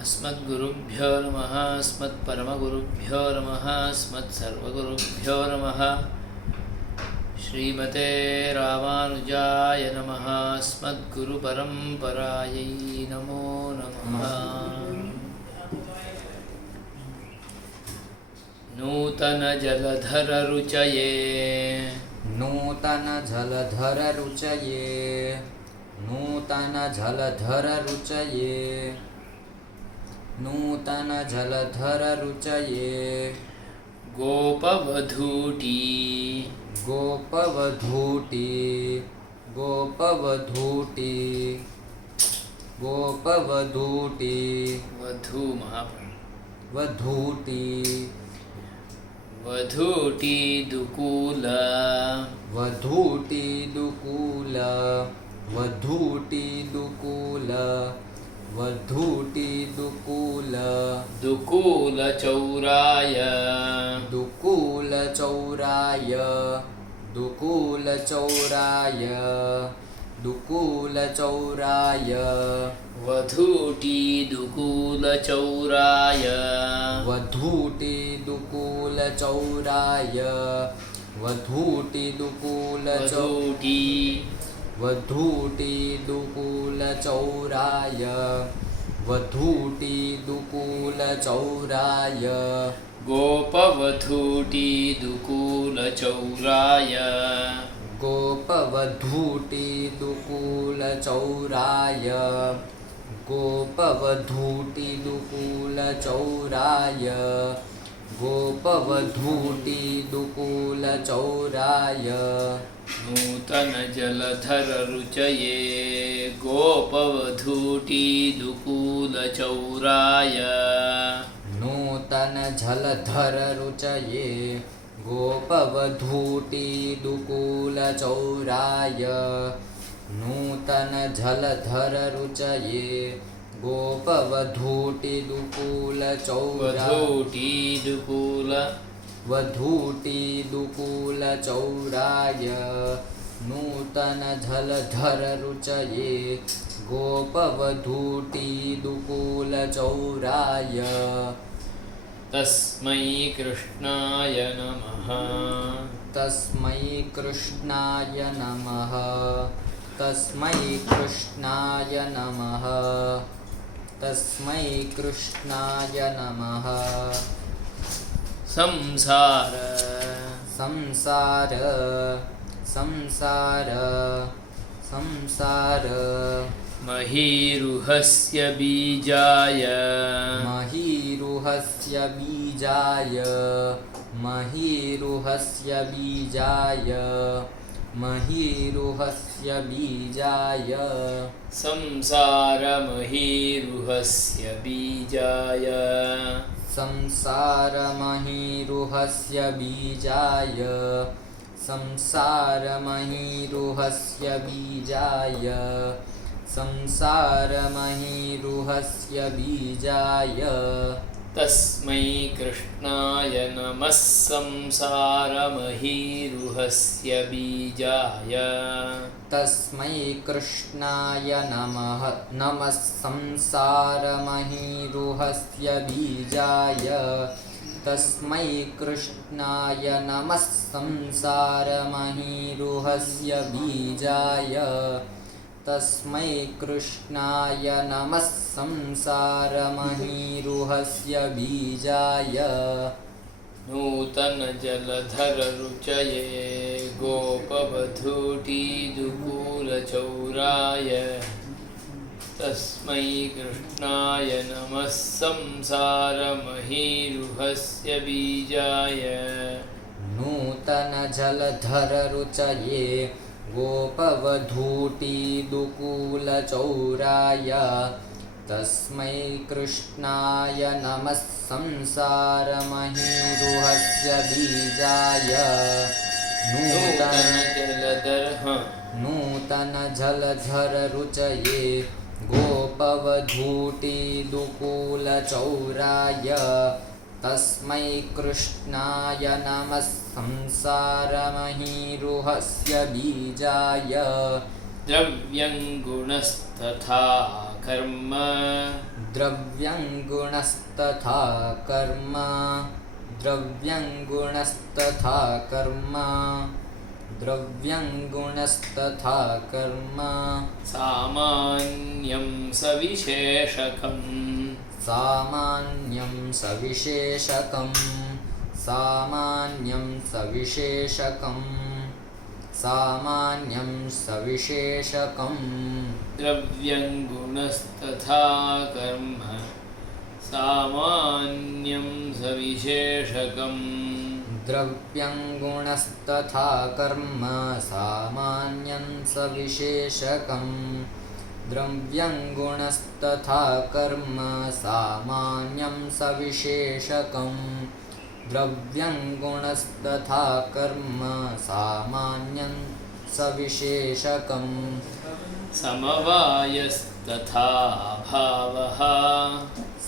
अस्मद्गुरुभ्यो नमः अस्मत्परमगुरुभ्यो नमः अस्मत्सर्वगुरुभ्यो नमः। श्रीमते रामानुजाय नमः। अस्मद्गुरुपरम्परायै नमो नमः। नूतनजलधररुचये नूतनजलधररुचये नूतनजलधररुचये नूतनजलधररुचये गोपवधूटी गोपवधूटी गोपवधूटी गोपवधूटी वधू महाप्राण वधूटी वधूटी दुकूल वधूटी दुकूल वधूटी दुकूल वधूटी दुकूल दुकूलचौराय दुकूलचौराय दुकूलचौराय दुकूलचौराय वधूटी दुकूलचौराय वधूटी दुकूलचौराय वधूटी दुकूलचौराय वधूटी वधूटी दुकूलचौराय वधूटी दुकूलचौराय गोपवधूटी दुकूलचौराय गोपवधूटी दुकूलचौराय गोपवधूटी दुकूलचौराय गोपवधूटी दुकूलचौराय नूतनजलधररुचये गोपवधूटी दुकूलचौराय नूतनजलधररुचये गोपवधूटी दुकूलचौराय नूतनजलधररुचये गोपवधूटी दुकूलचौराय वधूटी दुकूलचौराय नूतनजलधररुचये गोपवधूटी दुकूलचौराय तस्मै कृष्णाय नमः। तस्मै कृष्णाय नमः। तस्मै कृष्णाय नमः। तस्मै कृष्णाय नमः। संसार संसार संसार संसार महीरुहस्य बीजाय महीरुहस्य बीजाय महीरुहस्य बीजाय महीरुहस्य बीजाय संसारमहीरुहस्य बीजाय संसारमहीरुहस्य बीजाय संसारमहीरुहस्य बीजाय संसारमहीरुहस्य बीजाय तस्मै कृष्णाय नमः। संसारमहीरुहस्य बीजाय तस्मै कृष्णाय नमः। नमः संसारमहीरुहस्य बीजाय तस्मै कृष्णाय नमः संसारमहीरुहस्य बीजाय तस्मै कृष्णाय नमः संसारमहीरुहस्य बीजाय नूतनजलधररुचये गोपवधूटी दुकूलचौराय तस्मै कृष्णाय नमः संसारमहीरुहस्य बीजाय नूतनजलधररुचये गोपवधूटी दुकूलचौराय तस्मै कृष्णाय नमः संसारमहीरुहस्य बीजाय नूतनजलधररुचये गोपवधूटी दुकूलचौराय तस्मै कृष्णाय नमः संसारमहीरुहस्य बीजाय द्रव्यं गुणस्तथा कर्म द्रव्यं गुणस्तथा कर्म द्रव्यं गुणस्तथा कर्म द्रव्यं गुणस्तथा कर्म सामान्यं सविशेषकम् सामान्यं सविशेषकं सामान्यं सविशेषकं सामान्यं सविशेषकं द्रव्यं गुणस्तथा कर्म सामान्यं सविशेषकम् द्रव्यं गुणस्तथा कर्म सामान्यं सविशेषकं द्रव्यं गुणस्तथा कर्म सामान्यं सविशेषकं द्रव्यं गुणस्तथा कर्म सामान्यं सविशेषकं समवायस्तथा भावः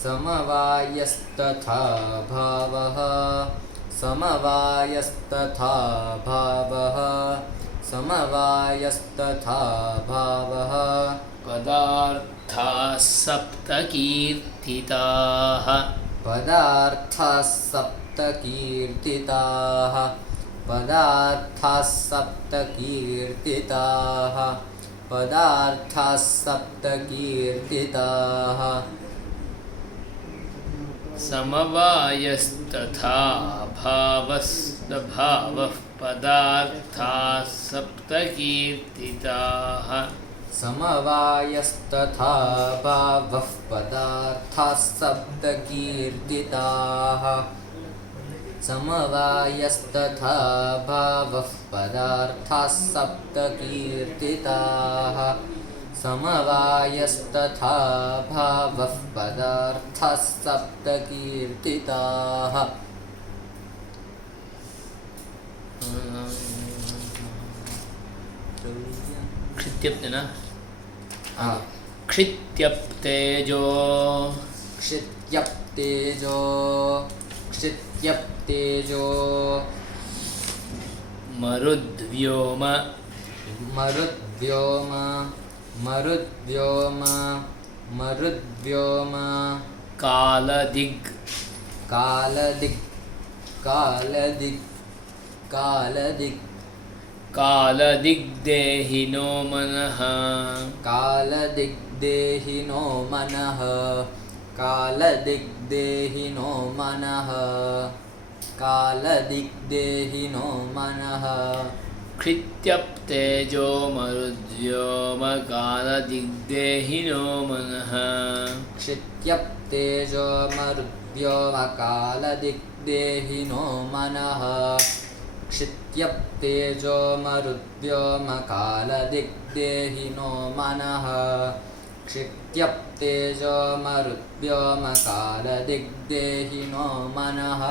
समवायस्तथा भावः समवायस्तथा भावः समवायस्तथा भावः पदार्थाः सप्तकीर्तिताः पदार्थाः सप्तकीर्तिताः पदार्थाः सप्तकीर्तिताः पदार्थाः सप्तकीर्तिताः समवायस्तथा भावः पदार्थाः सप्तकीर्तिताः समवायस्तथा भावः पदार्थाः सप्तकीर्तिताः समवायस्तथा भावः पदार्थाः सप्तकीर्तिताः समवायस्तथा भावः पदार्थाः सप्तकीर्तिताः क्षित्यप्तेन हाँ। क्षित्यप्तेजो क्षित्यप्तेजो क्षित्यप्तेजो मरुद्व्योम मरुद्व्योम मरुद्व्योम मरुद्व्योम कालदिग् कालदिक् कालदिक् कालदिक् कालदिग्देहिनो मनः कालदिग्देहिनो मनः कालदिग्देहिनो मनः कालदिग्देहिनो मनः क्षित्यप्तेजो मरुद्व्योम कालदिग्देहिनो मनः क्षित्यप्तेजो मरुद्व्योम कालदिग्देहिनो मनः क्षित्यप्तेजो मरुद्व्योम कालदिग्देहिनो मनः क्षित्यप्तेजो मरुद्व्योम कालदिग्देहिनो मनः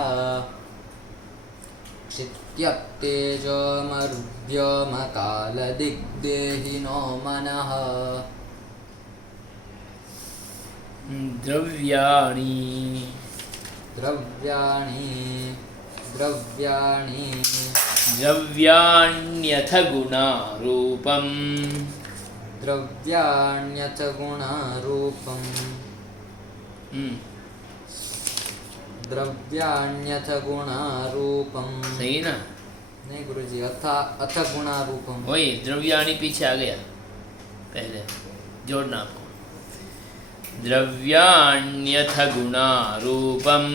क्षित्यप्तेजो मरुद्व्योम कालदिग्देहिनो मनः द्रव्याणि द्रव्याणि द्रव्याणि द्रव्याण्यथ गुणारूपम् द्रव्याण्यथ गुणारूपम् द्रव्याण्यथ गुणारूपम् सही ना? नहीं गुरुजी, अथ गुणारूपम। वही द्रव्याणि पीछे आ गया, पहले जोड़ना आपको। द्रव्याण्यथ गुणारूपम्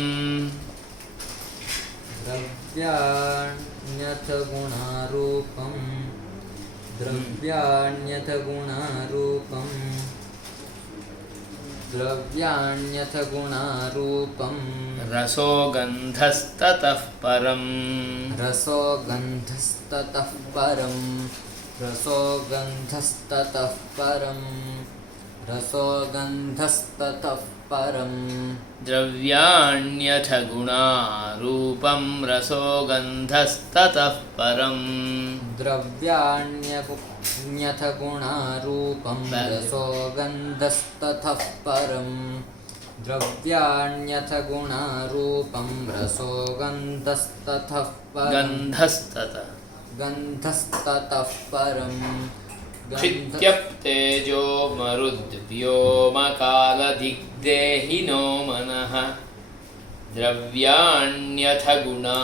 द्रव्याण्यथ गुणारूपम् द्रव्याण्यथ गुणारूपम् द्रव्याण्यथ गुणारूपम् रसो गन्धस्ततः परम् रसो गन्धस्ततः परम् रसो गन्धस्ततः परम् रसो गन्धस्ततः परम् द्रव्याण्यथ गुणारूपं रसो गन्धस्ततः परम् द्रव्याण्यथ गुणारूपं रसो गन्धस्ततः परम् द्रव्याण्यथ गुणारूपं रसो गन्धस्ततः परम् गन्धस्ततः परम् क्षित्यप्तेजो मरुद्व्योम कालदिग्देहिनो कालदिग्देहिनो मनः द्रव्याण्यथ गुणा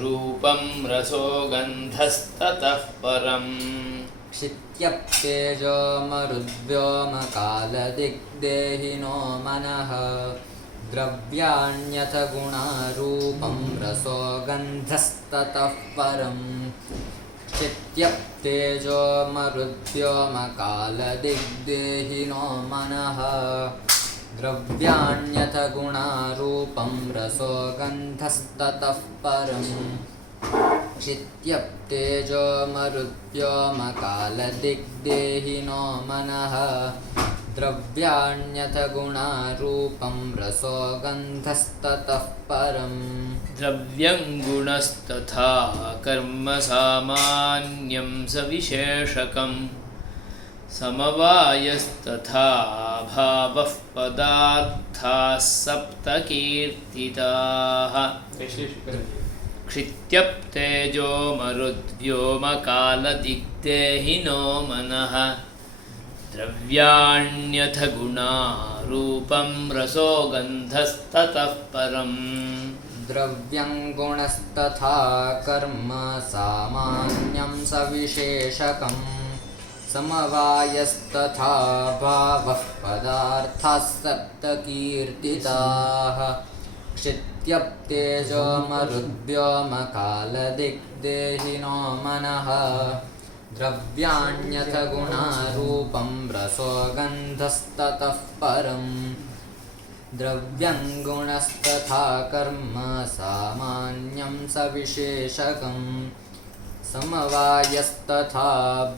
रूपं रसो गन्धस्ततः परम् क्षित्यप्तेजोमरुद्व्योमकालदिग्देहिनो मनः द्रव्याण्यथ गुणा रूपं रसो गन्धस्ततः परम् क्षित्यप्तेजोमरुद्व्योमकालदिग्देहिनो मनः द्रव्याण्यथ गुणा रूपं रसो गन्धस्ततः परम् क्षित्यप्तेजोमरुद्व्योमकालदिग्देहिनो मनः द्रव्याण्यथ गुणा रूपं रसो गन्धस्ततः परम् द्रव्यं गुणस्तथा कर्म सामान्यं सविशेषकं समवायस्तथा भावः पदार्थाः सप्तकीर्तिताः क्षित्यप्तेजोमरुद्व्योमकालदिग्देहिनो मनः द्रव्याण्यथ गुणा रूपं रसो गन्धस्ततः परम् द्रव्यं गुणस्तथा कर्म सामान्यं सविशेषकं समवायस्तथा भावः पदार्थाः सप्तकीर्तिताः क्षित्यप्तेजोमरुद्व्योमकालदिग्देहिनो मनः द्रव्याण्यथ गुणा रूपं रसो गन्धस्ततः परम् द्रव्यं गुणस्तथा कर्म सामान्यं सविशेषकं समवायस्तथा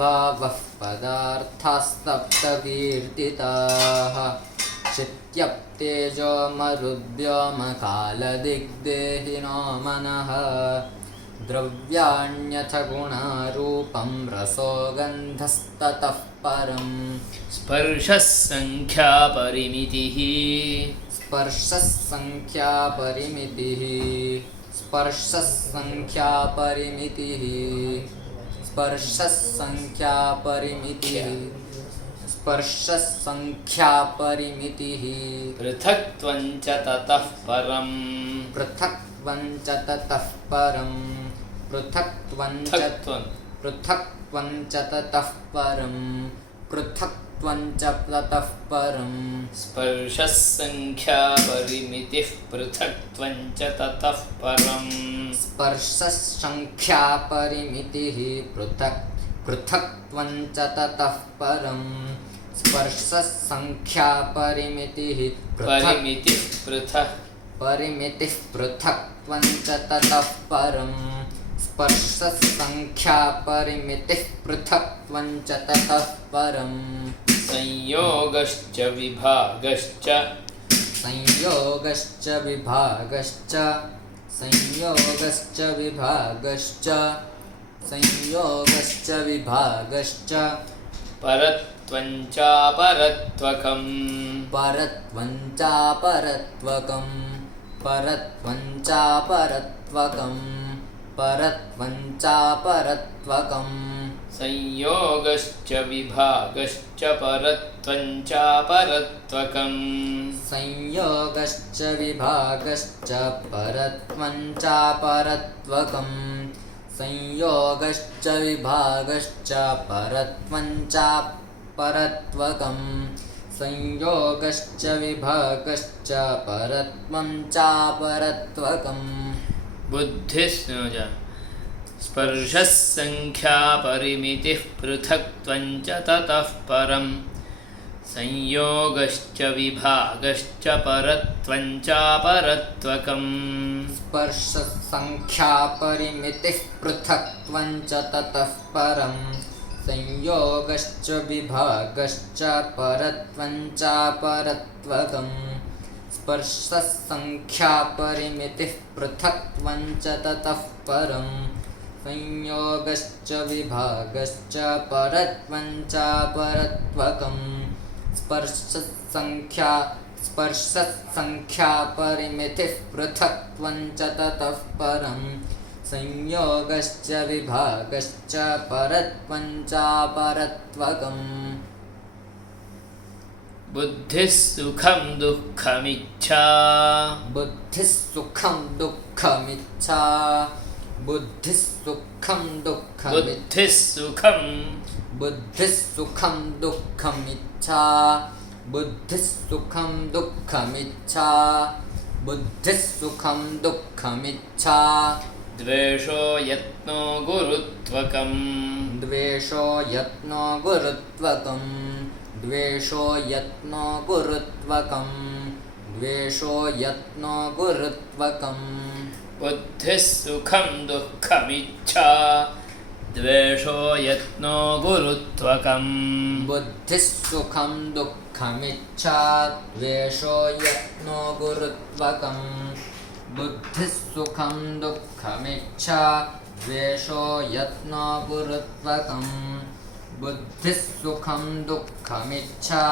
भावः पदार्थाः सप्तकीर्तिताः क्षित्यप्तेजोमरुद्व्योमकालदिग्देहिनो मनः द्रव्याण्यथ गुणा रूपं रसो गन्धस्ततः परम् स्पर्शः संख्या परिमितिः स्पर्शः संख्या परिमितिः स्पर्शः संख्या परिमितिः स्पर्शः संख्या परिमितिः स्पर्शः संख्या परिमितिः पृथक्त्वं च ततः परम् पृथक्त्वं च ततः परम् पृथक्त्वं च पृथक्त्वं च ततः परम् पृथक्त्वं च ततः परम् स्पर्शः संख्या परिमितिः पृथक्त्वं च ततः परम् स्पर्शः संख्या परिमितिः पृथक्त्वं च ततः परम् स्पर्शः संख्या परिमितिः परिमितिः पृथक् परिमितिः पृथक्त्वं च ततः परम् स्पर्शः संख्या परिमितिः पृथक्त्वं च ततः परम् संयोगश्च विभागश्च संयोगश्च विभागश्च संयोगश्च विभागश्च संयोगश्च विभागश्च परत्वं चापरत्वकम् परत्वं चापरत्वकम् परत्वं चापरत्वकम् परत्वं चापरत्वकम् संयोगश्च विभागश्च परत्वं चापरत्वकम् संयोगश्च विभागश्च परत्वं चापरत्वकम् संयोगश्च विभागश्च परत्वं चापरत्वकम् संयोगश्च विभागश्च परत्वं चापरत्वकम् बुद्धिः स्पर्शः संख्या परिमितिः पृथक्त्वं च ततः परम् संयोगश्च विभागश्च परत्वं चापरत्वकम् स्पर्शः संख्या परिमितिः पृथक्त्वं च ततः परम् संयोगश्च विभागश्च परत्वं चापरत्वकम् स्पर्शः संख्या परिमितिः पृथक्त्वं च ततः परम् संयोगश्च विभागश्च परत्वं चापरत्वकम् स्पर्शः संख्या परिमितिः पृथक्त्वं च ततः परम् संयोगश्च विभागश्च परत्वं चापरत्वकम् बुद्धिः सुखं दुःखमिच्छा बुद्धिः सुखं दुःखमिच्छा बुद्धिः सुखं दुःखमिच्छा बुद्धिः सुखं बुद्धिः सुखं दुःखमिच्छा बुद्धिः सुखं दुःखमिच्छा बुद्धिः सुखं दुःखमिच्छा द्वेषो यत्नो गुरुत्वकम् द्वेषो यत्नो गुरुत्वकम् द्वेषो यत्नो गुरुत्वकम् द्वेषो यत्नो गुरुत्वकम् बुद्धिः सुखं दुःखमिच्छा द्वेषो यत्नो गुरुत्वकम् बुद्धिः सुखं दुःखमिच्छा द्वेषो यत्नो गुरुत्वकम् बुद्धिः सुखं दुःखमिच्छा द्वेषो यत्नो गुरुत्वकम् बुद्धिः सुखं दुःखमिच्छा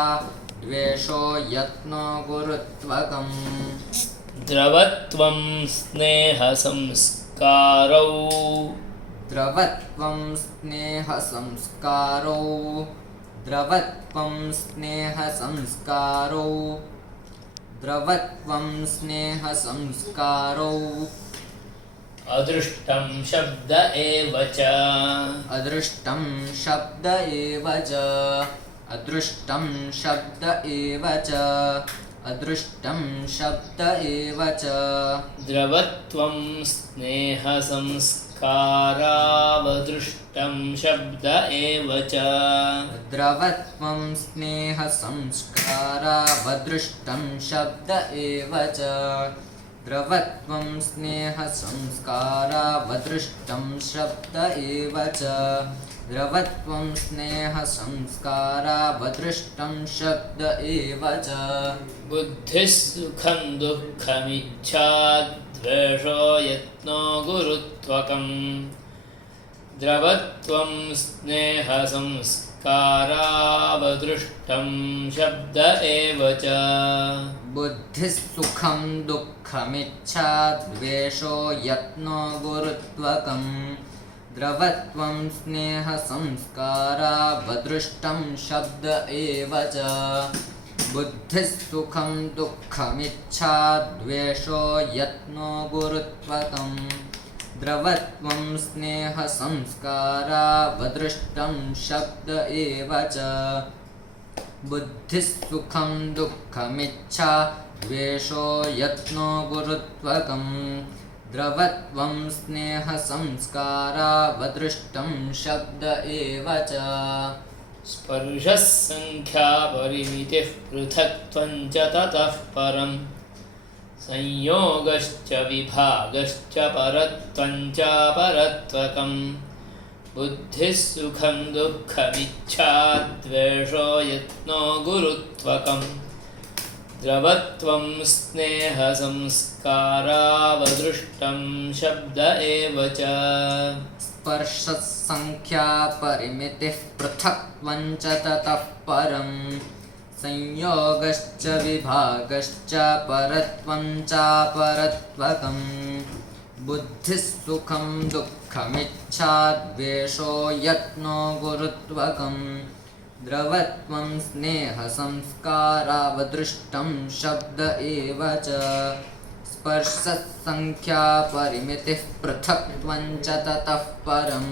द्वेषो यत्नो गुरुत्वकम् द्रवत्वं स्नेहसंस्कारौ द्रवत्वं स्नेहसंस्कारौ द्रवत्वं स्नेहसंस्कारौ द्रवत्वं स्नेहसंस्कारौ अदृष्टं शब्द एव च अदृष्टं शब्द एव च अदृष्टं शब्द एव च अदृष्टं शब्द एव च द्रवत्वं स्नेहसंस्कारावदृष्टं शब्द एव च द्रवत्वं स्नेहसंस्कारावदृष्टं शब्द एव च द्रवत्वं स्नेहसंस्कारावदृष्टं शब्द एव च द्रवत्वं स्नेहसंस्कारावदृष्टं शब्द एव च बुद्धिः सुखं दुःखमिच्छा द्वेषो यत्नो गुरुत्वकम् द्रवत्वं स्नेहसंस्कारावदृष्टं शब्द एव च बुद्धिः सुखं दुःखमिच्छा द्वेषो यत्नो गुरुत्वकम् द्रवत्वं स्नेहसंस्कारावदृष्टं शब्द एव च बुद्धिः सुखं दुःखमिच्छा द्वेषो यत्नो गुरुत्वकम् द्रवत्वं स्नेहसंस्कारावदृष्टं शब्द एव च बुद्धिः सुखं दुःखमिच्छा द्वेषो यत्नो गुरुत्वकम् द्रवत्वं स्नेहसंस्कारावदृष्टं शब्द एव च स्पर्शः संख्यापरिमितिः पृथक्त्वं च ततः परं संयोगश्च विभागश्च परत्वं च परत्वकम् बुद्धिः सुखं दुःखमिच्छा द्वेषो यत्नो गुरुत्वकम् द्रवत्वं स्नेहसंस्कारावदृष्टं शब्द एव च स्पर्शसंख्यापरिमितिः पृथक्त्वं च ततः परं संयोगश्च विभागश्च परत्वं च परत्वकम् बुद्धिः सुखं दुःखमिच्छा द्वेषो यत्नो गुरुत्वकम् द्रवत्वं स्नेहसंस्कारावदृष्टं शब्द एव च स्पर्शसंख्यापरिमितिः पृथक्त्वं च ततः परं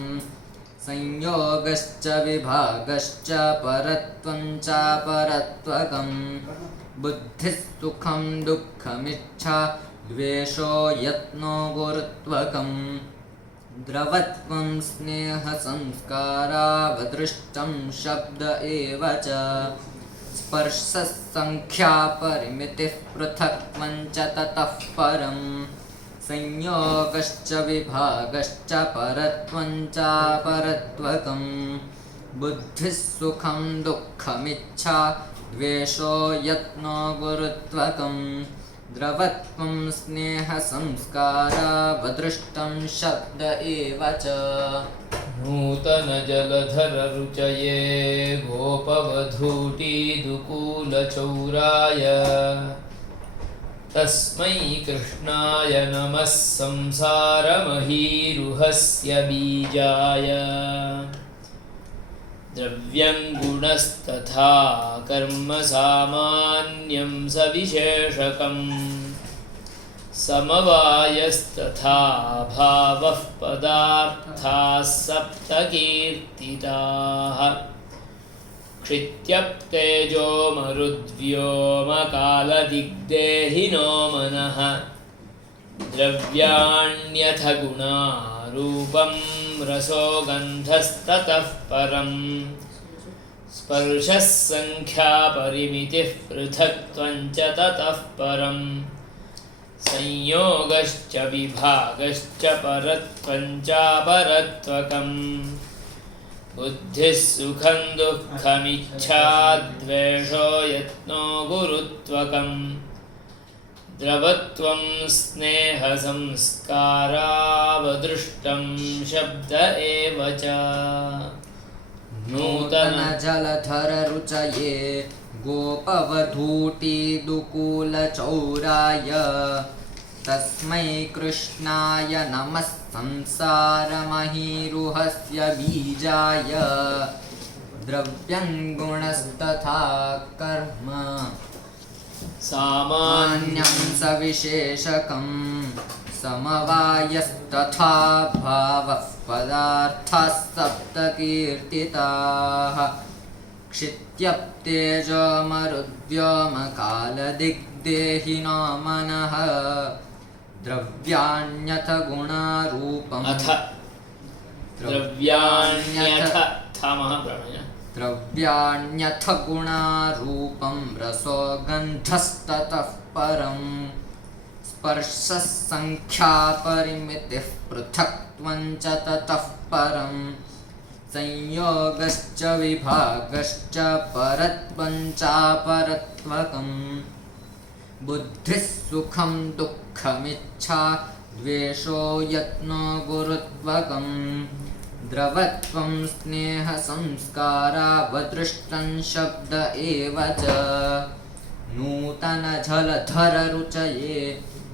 संयोगश्च विभागश्च परत्वं च परत्वकम् बुद्धिः सुखं दुःखमिच्छा द्वेषो यत्नो गुरुत्वकम् द्रवत्वं स्नेहसंस्कारावदृष्टं शब्द एव च स्पर्शसंख्यापरिमितिः पृथक्त्वं च ततः परं संयोगश्च विभागश्च परत्वं च परत्वकम् बुद्धिः सुखं दुःखमिच्छा द्वेषो यत्नो गुरुत्वकम् द्रवत्वं स्नेहसंस्कारावदृष्टं शब्द एव च नूतनजलधररुचये गोपवधूटीदुकूलचौराय तस्मै कृष्णाय नमः संसारमहीरुहस्य बीजाय द्रव्यं गुणस्तथा कर्म सामान्यं सविशेषकम् समवायस्तथा भावः पदार्थाः सप्तकीर्तिताः क्षित्यप्तेजो मरुद्व्योमकालदिग्देहिनो मनः द्रव्याण्यथ गुणा रूपं रसो गन्धस्ततः परम् स्पर्शः संख्या परिमितिः पृथक्त्वं च ततः परम् संयोगश्च विभागश्च परत्वं चापरत्वकम् बुद्धिः सुखं दुःखमिच्छा द्वेषो यत्नो गुरुत्वकम् द्रवत्वं स्नेहसंस्कारावदृष्टं शब्द एव च नूतन जलधर रुचये गोपवधूटिदुकूलचौराय तस्मै कृष्णाय नमः संसारमहीरुहस्य बीजाय द्रव्यं गुणस्तथा कर्म सामान्यं सामान्यं सविशेषकं समवायस्तथा भावः पदार्थाः सप्तकीर्तिताः क्षित्यप्तेजोमरुद्व्योमकालदिग्देहिनो मनः द्रव्याण्यथ गुणारूपम् अथ द्रव्याण्यथ द्रव्याण्यथ गुणारूपं रसो गन्धस्ततः परम् स्पर्शः संख्यापरिमितिः पृथक्त्वं च ततः परम् संयोगश्च विभागश्च परत्वं चापरत्वकम् बुद्धिः सुखं दुःखमिच्छा द्वेषो यत्नो गुरुत्वकम् द्रवत्वं स्नेहसंस्कारावदृष्टं शब्द एव च नूतनजलधररुचये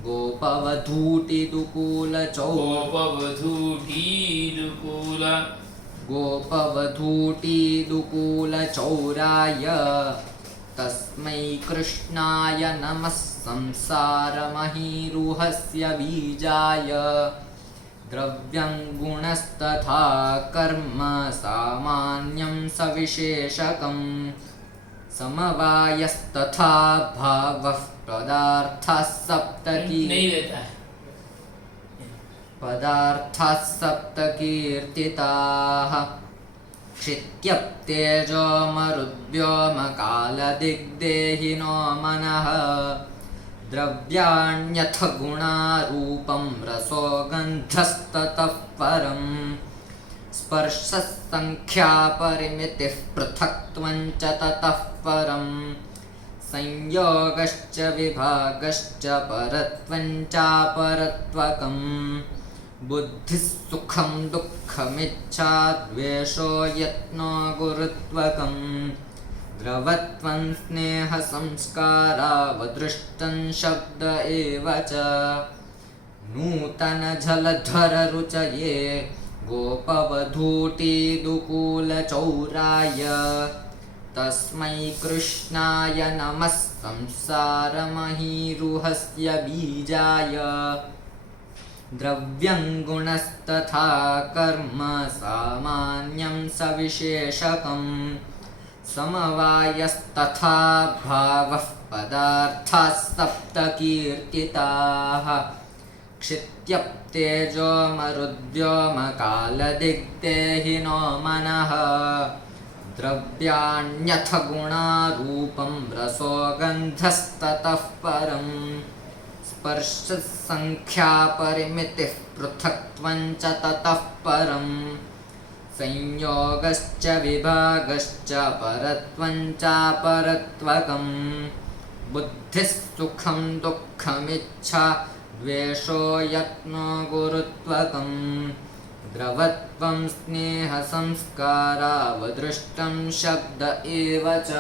गोपवधूटिदुकूलचौराय तस्मै कृष्णाय नमः संसारमहीरुहस्य बीजाय द्रव्यं गुणस्तथा कर्म सामान्यं सविशेषकम् समवायस्तथा भावः पदार्थाः सप्तकीर्तिताः क्षित्यप्तेजो मरुद्व्योमकालदिग्देहिनो मनः द्रव्याण्यथ गुणारूपं रसो गन्धस्ततः परम् स्पर्शः संख्यापरिमितिः पृथक्त्वं च ततः परम् संयोगश्च विभागश्च परत्वं चापरत्वकम् बुद्धिः सुखं दुःखमिच्छा द्वेषो यत्नो गुरुत्वकम् द्रवत्वं स्नेहसंस्कारावदृष्टं शब्द एव च नूतनजलधररुचये गोपवधूटिदुकूलचौराय तस्मै कृष्णाय नमः संसारमहीरुहस्य बीजाय द्रव्यं गुणस्तथा कर्म सामान्यं सविशेषकम् समवायस्तथा भावः पदार्थाः सप्तकीर्तिताः क्षित्यप्तेजो मरुद्व्योमकालदिग्देहिनो मनः द्रव्याण्यथ गुणारूपं रसो गन्धस्ततः परम् स्पर्शः संख्यापरिमितिः पृथक्त्वं च ततः परम् संयोगश्च विभागश्च परत्वं चापरत्वकम् बुद्धिः सुखं दुःखमिच्छा द्वेषो यत्नो गुरुत्वकम् द्रवत्वं स्नेहसंस्कारावदृष्टं शब्द एव च